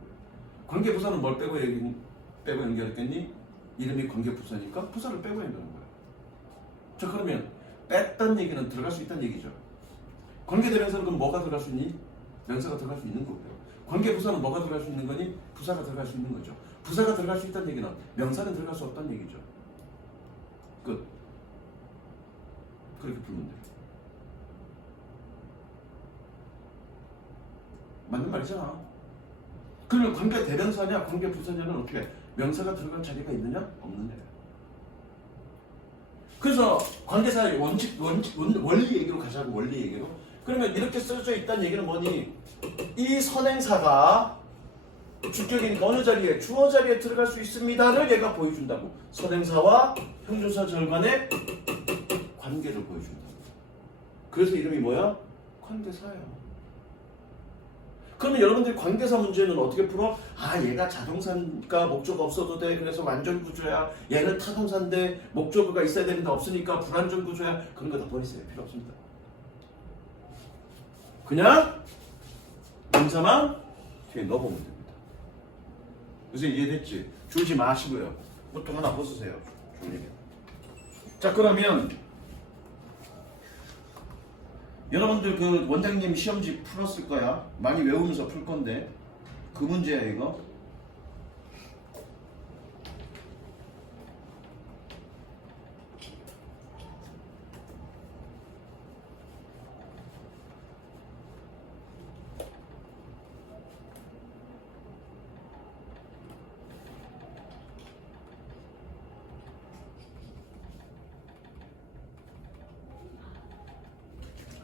관계부사는 뭘 빼고 연결했겠니? 이름이 관계부사니까 부사를 빼고 연결하는 거예요. 자, 그러면 뺐다는 얘기는 들어갈 수 있다는 얘기죠. 관계대명사는 그럼 뭐가 들어갈 수 있니? 명사가 들어갈 수 있는 거고요. 관계부사는 뭐가 들어갈 수 있는 거니? 부사가 들어갈 수 있는 거죠. 부사가 들어갈 수 있다는 얘기는 명사는 들어갈 수 없다는 얘기죠. 끝. 그렇게 풀면 돼요. 맞는 말이잖아. 그러면 관계 대명사냐 관계 부사냐는 어떻게 명사가 들어갈 자리가 있느냐? 없는데. 그래서 관계사의 원리 얘기로 가자고. 원리 얘기로. 그러면 이렇게 써져 있다는 얘기는 뭐니? 이 선행사가 주격이니까 어느 자리에? 주어 자리에 들어갈 수 있습니다를 얘가 보여준다고. 선행사와 형용사 절간의 관계를 보여준다고. 그래서 이름이 뭐야? 관계사야. 그러면 여러분들이 관계사 문제는 어떻게 풀어? 얘가 자동사니까 목적어 없어도 돼. 그래서 완전 구조야. 얘는 타동사인데 목적어가 있어야 되는데 없으니까 불완전 구조야. 그런 거 다 버리세요. 필요 없습니다. 그냥 명사만 뒤에 넣어보면 됩니다. 그래서 이해됐지? 줄지 마시고요. 보통 하나 벗으세요. 줄리면. 자, 그러면 여러분들 그 원장님 시험지 풀었을 거야. 많이 외우면서 풀 건데 그 문제야 이거.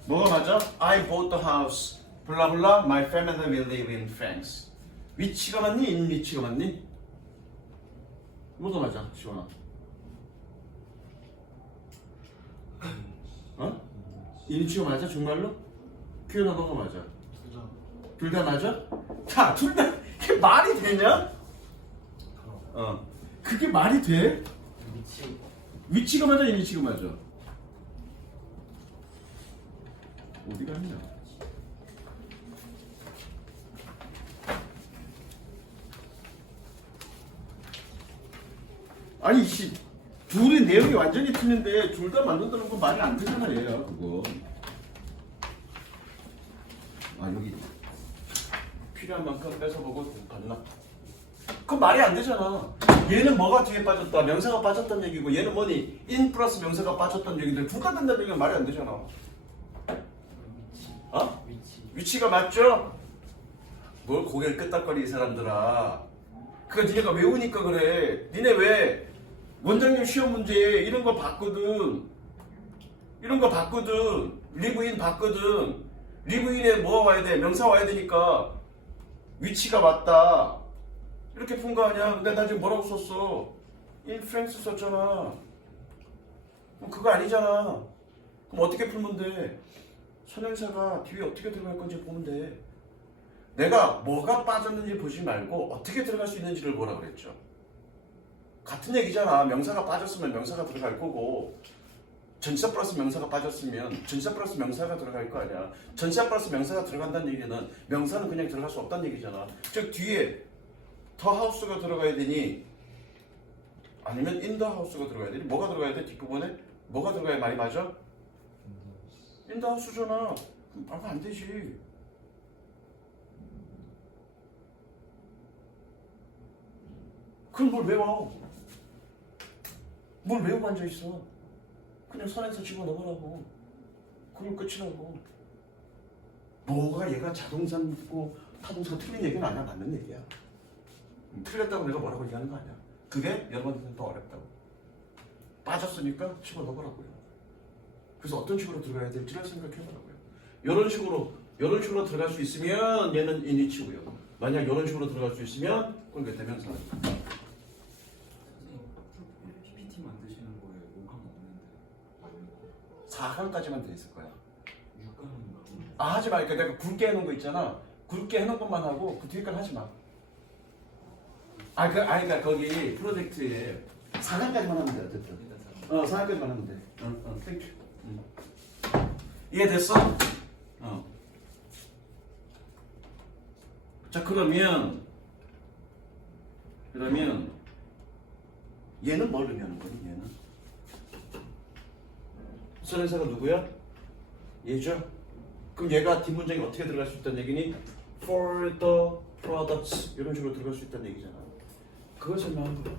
뭐가 맞아? I bought the house. 블라블라. My family will live in France. 위치가 맞니? 인 위치가 맞니? 뭐가 맞아, 시원아? 인 위치가 맞아? 정말로? 규현아 너가 맞아. 두 둘 다 맞아? 자, 둘 다 이게 말이 되냐? 그게 말이 돼? 위치 위치가 맞아, 위치가 맞아? 어디 갔냐? 아니 씨, 둘의 내용이 완전히 틀린데 둘 다 만든다는 건 말이 안 되잖아 얘야 그거. 아 여기 필요한 만큼 뺏어보고 갔나? 그건 말이 안 되잖아. 얘는 뭐가 뒤에 빠졌다, 명사가 빠졌다는 얘기고 얘는 뭐니? 인 플러스 명사가 빠졌다는 얘기인데 둘 다 된다는 얘기는 말이 안 되잖아. 위치 어? 위치 위치가 맞죠? 뭘 고개를 끄덕거리 이 사람들아. 그거 니네가 외우니까 그래. 니네 왜 원장님 시험 문제 이런 거 봤거든. 이런 거 봤거든. 리브인 봤거든. 리브인에 뭐가 와야 돼? 명사 와야 되니까 위치가 맞다. 이렇게 푼 거 아니야? 근데 나 지금 뭐라고 썼어? 인프렌스 썼잖아. 그럼 그거 아니잖아. 그럼 어떻게 풀면 돼? 선행사가 뒤에 어떻게 들어갈 건지 보면 돼. 내가 뭐가 빠졌는지 보지 말고 어떻게 들어갈 수 있는지를 보라 그랬죠. 같은 얘기잖아. 명사가 빠졌으면 명사가 들어갈 거고 전치사 플러스 명사가 빠졌으면 전치사 플러스 명사가 들어갈 거 아니야. 전치사 플러스 명사가 들어간다는 얘기는 명사는 그냥 들어갈 수 없다는 얘기잖아. 즉 뒤에 더 하우스가 들어가야 되니 아니면 인 더 하우스가 들어가야 되니 뭐가 들어가야 돼? 뒷부분에? 뭐가 들어가야 말이 맞아? 인 더 하우스잖아. 그럼 말가 안 되지. 그럼 뭘 외워? 뭘 외우고 앉아있어? 그냥 선에서 집어넣으라고. 그럼 끝이라고. 뭐가 얘가 자동사 묻고 타동사 틀린 얘기는 아니야. 맞는 얘기야. 틀렸다고 내가 뭐라고 얘기하는 거 아니야. 그게 여러분한테는 더 어렵다고. 빠졌으니까 집어넣으라고요. 그래서 어떤 식으로 들어가야 될지를 생각해보라고요. 이런 식으로 들어갈 수 있으면 얘는 인위치고요. 만약 이런 식으로 들어갈 수 있으면 그건 몇 대명사. 선생님 PPT 만드시는 거에 5강 없는데 4강까지만 돼 있을 거야. 6강은 아 하지 마. 그러니까 내가 굵게 해놓은 거 있잖아. 굵게 해놓은 것만 하고 그 뒤에까지 하지 마. 그러니까 거기 프로젝트에 4강까지만 하면 돼. 어쨌든. 4강까지만 하면 돼. 땡큐. 이해됐어? 자 그러면 얘는 뭘 의미하는 거니? 얘는 선행사가 누구야? 얘죠? 그럼 얘가 뒷문장에 어떻게 들어갈 수 있다는 얘기니? For the products 이런 식으로 들어갈 수 있다는 얘기잖아. 그걸 설명하는 거야.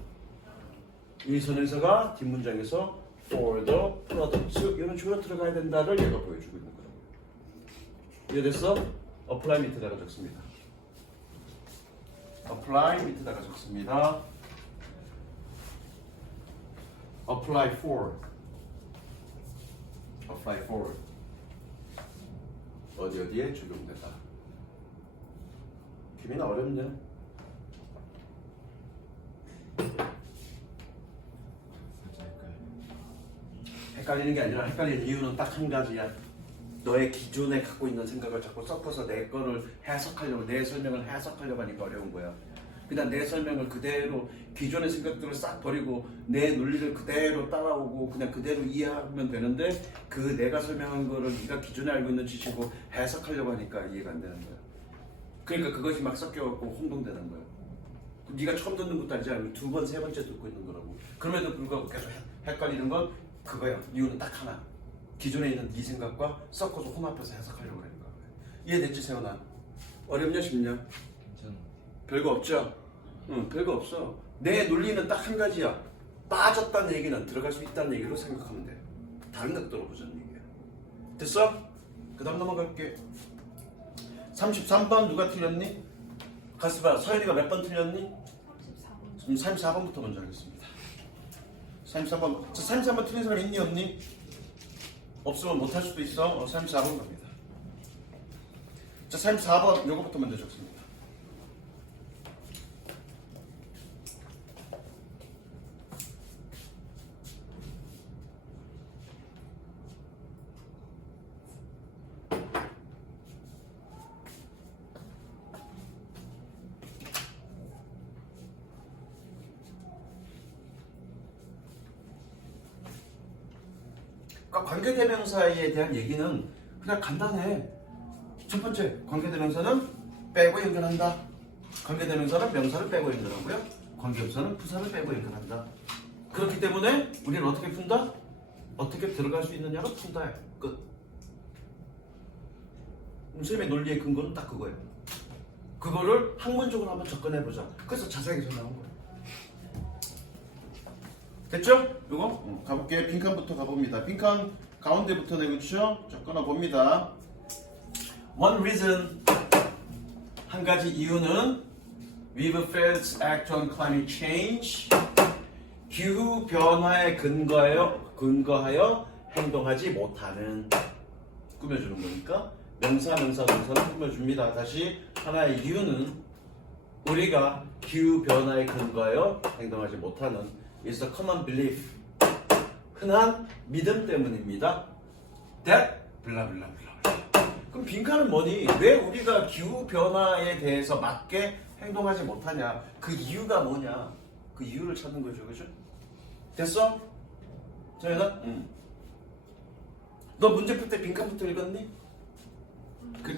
이 선행사가 뒷문장에서 for the products 이런 식으로 들어가야 된다를 얘가 보여주고 있는 거라고. 이해됐어? apply 밑에다가 적습니다. apply 밑에다가 적습니다. apply for 어디에 적용된다. 김이나 어렵냐? 헷갈리는 게 아니라 헷갈리는 이유는 딱 한 가지야. 너의 기존에 갖고 있는 생각을 자꾸 섞어서 내 거를 해석하려고, 내 설명을 해석하려고 하니까 어려운 거야. 그냥 내 설명을 그대로 기존의 생각들을 싹 버리고 내 논리를 그대로 따라오고 그냥 그대로 이해하면 되는데 그 내가 설명한 거를 네가 기존에 알고 있는 지식으로 해석하려고 하니까 이해가 안 되는 거야. 그러니까 그것이 막 섞여갖고 혼동되는 거야. 네가 처음 듣는 것도 아니지 않으면 두 번, 세 번째 듣고 있는 거라고. 그럼에도 불구하고 계속 헷갈리는 건 그거야. 이유는 딱 하나. 기존에 있는 네 생각과 섞어서 혼합해서 해석하려고 하는 거야. 이해됐지 세훈아? 어렵냐 쉽냐? 괜찮은 별거 없죠? 응, 별거 없어. 내 논리는 딱 한 가지야. 빠졌다는 얘기는 들어갈 수 있다는 얘기로 생각하면 돼. 다른 거 들어보자는 얘기야. 됐어? 그 다음 넘어갈게. 33번 누가 틀렸니? 가서 봐. 서현이가 몇 번 틀렸니? 34번. 34번부터 먼저 하겠습니다. 33번. 33번 틀린 사람 있니 없니? 없으면 못할 수도 있어. 34번 갑니다. 자, 34번 요거부터 먼저 적습니다. 그러니까 관계대명사에 대한 얘기는 그냥 간단해. 첫 번째, 관계대명사는 빼고 연결한다. 관계대명사는 명사를 빼고 연결하고요. 관계부사는 부사를 빼고 연결한다. 그렇기 때문에 우리는 어떻게 푼다? 어떻게 들어갈 수 있느냐로 푼다. 끝. 선생님의 논리의 근거는 딱 그거예요. 그거를 학문적으로 한번 접근해보자. 그래서 자세하게 설명한 거예요. 됐죠? 이거 가볼게요. 빈칸부터 가봅니다. 빈칸 가운데부터 내그죠? 자, 끊어봅니다. One reason, 한 가지 이유는 we've failed to act on climate change. 기후 변화에 근거하여 행동하지 못하는, 꾸며주는 거니까 명사는 꾸며줍니다. 다시 하나의 이유는 우리가 기후 변화에 근거하여 행동하지 못하는 is a common belief, 흔한 믿음 때문입니다. That 블라블라블라. 그럼 빈칸은 뭐니? 왜 우리가 기후 변화에 대해서 맞게 행동하지 못하냐? 그 이유가 뭐냐? 그 이유를 찾는 거죠, 그죠? 됐어? 정연아? 너 문제 풀 때 빈칸부터 읽었니?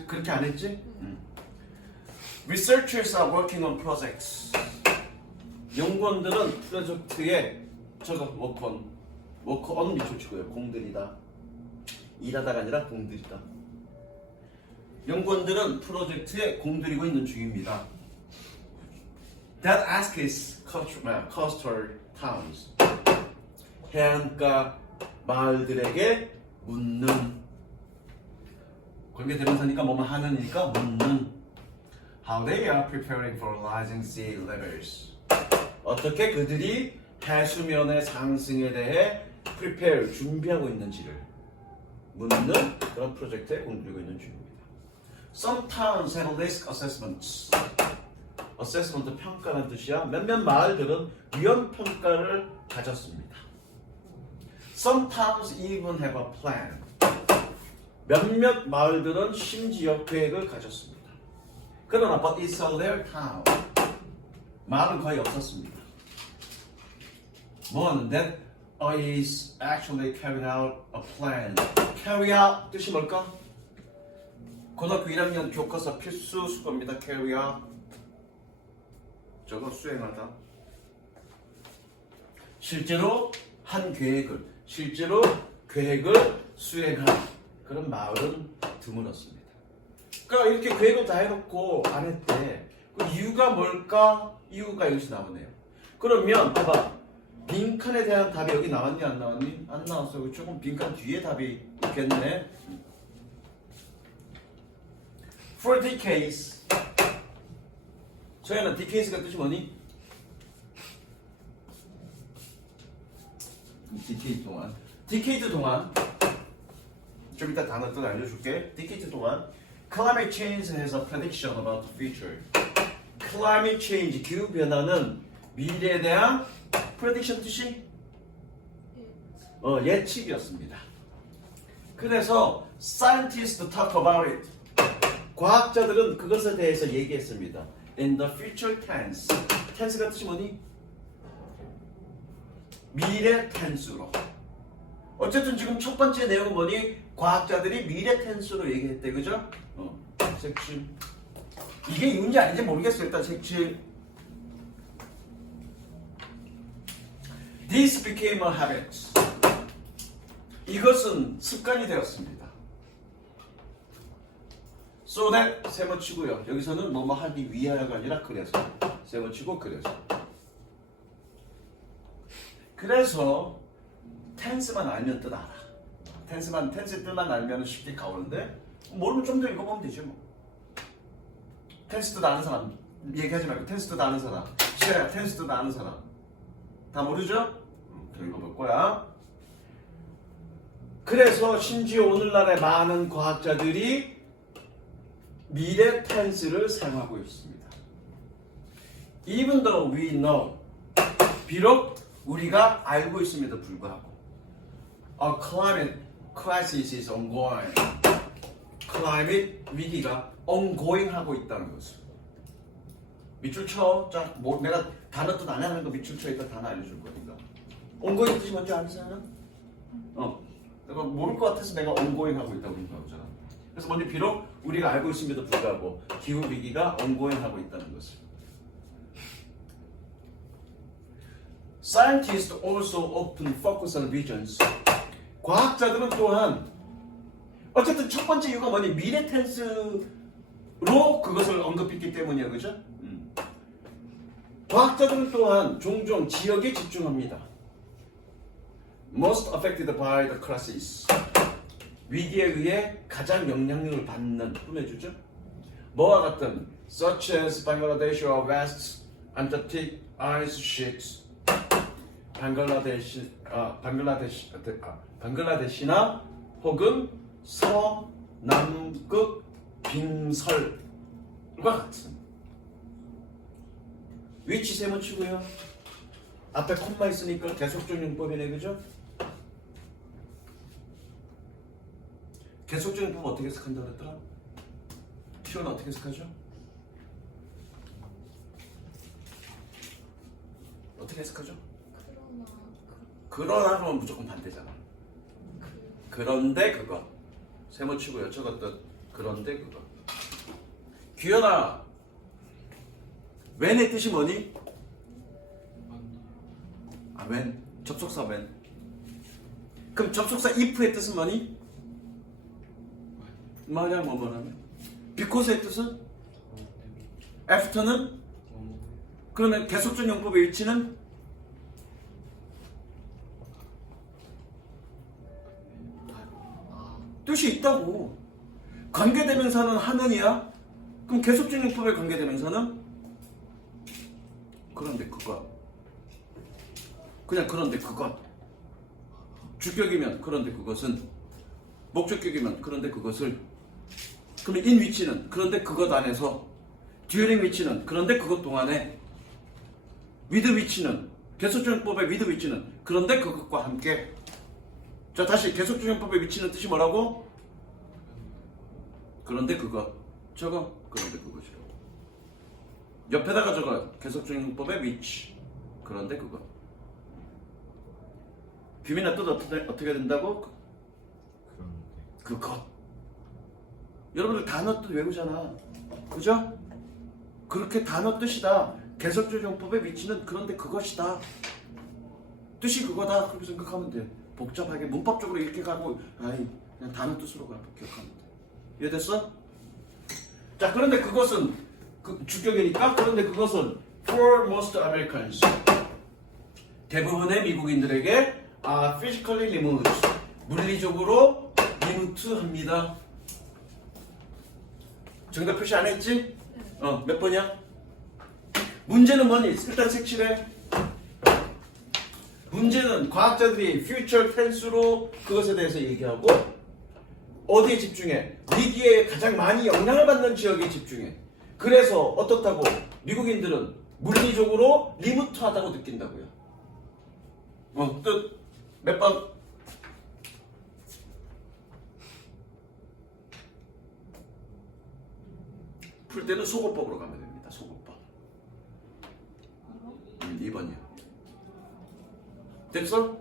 그렇게 안 했지? Researchers are working on projects. 연구원들은 프로젝트에 work on 미초치고요. 공들이다. 일하다가 아니라 공들이다. 연구원들은 프로젝트에 공들이고 있는 중입니다. That asks coastal towns. 해안가 마을들에게 묻는, 관계대명사니까 뭐뭐 하는이니까 묻는, how they are preparing for rising sea levels. 어떻게 그들이 해수면의 상승에 대해 prepare, 준비하고 있는지를 묻는 그런 프로젝트에 공들이고 있는 중입니다. Some towns have risk assessments. assessment 평가라는 뜻이야. 몇몇 마을들은 위험 평가를 가졌습니다. Some towns even have a plan. 몇몇 마을들은 심지어 계획을 가졌습니다. 그러나 but it's a rare town. 마을은 거의 없었습니다. 뭐는 that is actually carrying out a plan. carry out 뜻이 뭘까? 고등학교 1학년 교과서 필수 수업입니다. carry out. 저거 수행하다. 실제로 계획을 수행한 그런 마을은 드물었습니다. 그러니까 이렇게 계획을 다 해놓고 안 했대. 그 이유가 뭘까? 이유가 여기서 나오네요. 그러면 봐봐. 빈칸에 대한 답이 여기 나왔니 안 나왔니? 안 나왔어. 조금 빈칸 뒤에 답이 있겠네. For decades. 저희는 decade가 뜻이 뭐니? decade 동안 좀 이따 단어 또 알려줄게. decade 동안 climate change has a prediction about the future. climate change, 기후 변화는 미래에 대한 prediction 뜻이 예측이었습니다. 그래서 scientists talk about it. 과학자들은 그것에 대해서 얘기했습니다. In the future tense. tense가 뜻이 뭐니? 미래 텐스로. 어쨌든 지금 첫 번째 내용은 뭐니? 과학자들이 미래 텐스로 얘기했대, 그죠? 색칠. 이게 이유인지 아닌지 모르겠어요. 일단 색칠. This became a habit. 이것은 습관이 되었습니다. So that 세모치고요. 여기서는 뭐뭐 하기 위하여가 아니라 그래서. 세모치고 그래서 텐스만 알면 뜻 알아. 텐스 뜻만 알면 쉽게 가오는데 모르면 좀 더 읽어보면 되죠 뭐. 텐스 뜻 아는 사람 얘기하지 말고 텐스 뜻 아는 사람. 시아야 텐스 뜻 아는 사람. 다 모르죠? 읽어볼 거야. 그래서 심지어 오늘날의 많은 과학자들이 미래 텐스를 사용하고 있습니다. Even though we know, 비록 우리가 알고 있음에도 불구하고, a climate crisis is ongoing. climate 위기가 ongoing 하고 있다는 것을. 밑줄 쳐. 자, 뭐 내가 단어 뜻 안 하는 거 밑줄 쳐. 일단 단어 알려줄 거니까. ongoing 뜻이 뭔지 아는 사람? 내가 모를 것 같아서 내가 ongoing 하고 있다고 생각하잖아. 그래서 먼저 비록 우리가 알고 있음에도 불구하고 기후 위기가 ongoing 하고 있다는 것을. Scientists also often focus on visions. 과학자들은 또한 어쨌든 첫 번째 이유가 뭐니? 미래 텐스로 그것을 언급했기 때문이야, 그죠? 과학자들은 또한 종종 지역에 집중합니다. Most affected by the crisis. 위기에 의해 가장 영향력을 받는 뿜해주죠. 뭐와 같은 such as Bangladesh or West Antarctic ice sheets. 방글라데시나 혹은 서남극 빙설과 같은 위치 세모 치고요. 앞에 콤마 있으니까 계속적 용법이네, 그죠? 계속적 용법 어떻게 해석한다고 했더라? 티오는 어떻게 해석하죠? 어떻게 해석하죠? 그러나 하면 무조건 반대잖아. 그런데 그거 세모 치고요. 저것도 그런데 그거. 규현아, when의 뜻이 뭐니? 아, when. 접속사 when. 그럼 접속사 if의 뜻은 뭐니? 만약 뭐뭐라면. because의 뜻은? after는? 그러면 계속적 용법의 위치는? 뜻이 있다고. 관계대명사는 하느니야? 그럼 계속적 용법의 관계대명사는? 그런데 그것. 그냥 그런데 그것. 주격이면 그런데 그것은. 목적격이면 그런데 그것을. 그러면 in 위치는 그런데 그것 안에서. during 위치는 그런데 그것 동안에. with 위치는 계속적 용법의 with 위치는 그런데 그것과 함께. 자, 다시 계속적 용법의 위치는 뜻이 뭐라고? 그런데 그것. 저거 그런데 그것이라고. 옆에다가 저거 계속적 용법의 which. 그런데 그것. 비민의 뜻 어떻게 된다고? 그것. 여러분들 단어 뜻 외우잖아. 그죠? 그렇게 단어 뜻이다. 계속적 용법의 위치는 그런데 그것이다. 뜻이 그거다. 그렇게 생각하면 돼. 복잡하게 문법적으로 이렇게 가고 아이 그냥 단어 뜻으로 가고 기억하면 돼. 이해됐어? 자, 그런데 그것은 주격이니까 그런데 그것은 for most Americans 대부분의 미국인들에게 physically removed 물리적으로 리무트합니다. 정답 표시 안 했지? 몇 번이야? 문제는 뭐니? 일단 색칠해. 문제는 과학자들이 future tense로 그것에 대해서 얘기하고 어디에 집중해? 위기에 가장 많이 영향을 받는 지역에 집중해. 그래서 어떻다고? 미국인들은 물리적으로 리무트하다고 느낀다고요. 뜻 몇 번? 풀 때는 소거법으로 가면 됩니다. 소거법. 2번이요. 됐어?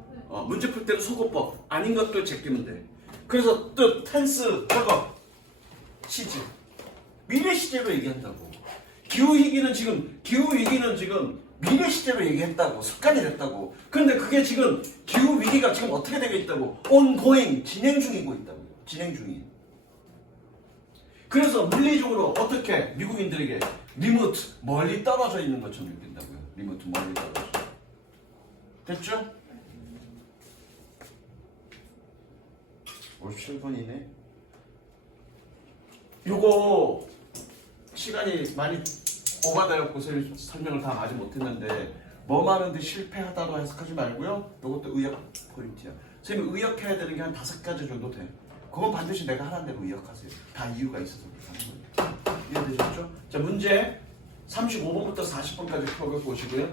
문제 풀 때는 소거법. 아닌 것도 제끼면 돼. 그래서 뜻, 텐스, 저거 시제. 미래 시제로 얘기한다고. 기후 위기는 지금 미래 시제로 얘기했다고. 습관이 됐다고. 그런데 그게 지금 기후 위기가 지금 어떻게 되고 있다고. ongoing, 진행 중이고 있다고. 진행 중인. 그래서 물리적으로 어떻게 미국인들에게 리모트 멀리 떨어져 있는 것처럼 느낀다고요. 리모트 멀리 떨어져. 됐죠? 57번이네. 요거 시간이 많이 오바되었고 설명을 다 아직 못했는데 뭐 하는데 실패하다고 해석하지 말고요. 요것도 의역 포인트야. 선생님 의역해야 되는 게 한 5가지 정도 돼. 그건 반드시 내가 하라는 대로 의역하세요. 다 이유가 있어서 그렇게 하는 거예요. 이해되셨죠? 자, 문제 35번부터 40번까지 풀어보시고요.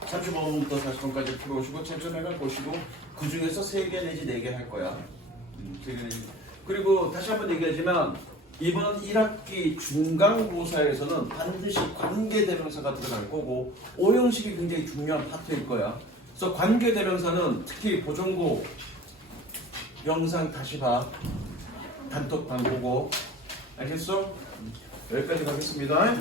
35번부터 40번까지 풀어보시고 채점해가 보시고 그 중에서 3개 내지 4개 할 거야. 3개 내지. 그리고 다시 한번 얘기하지만 이번 1학기 중간고사에서는 반드시 관계대명사가 들어갈 거고 오형식이 굉장히 중요한 파트일 거야. 그래서 관계대명사는 특히 보정고 영상 다시 봐. 단톡방 보고. 알겠어? 여기까지 가겠습니다.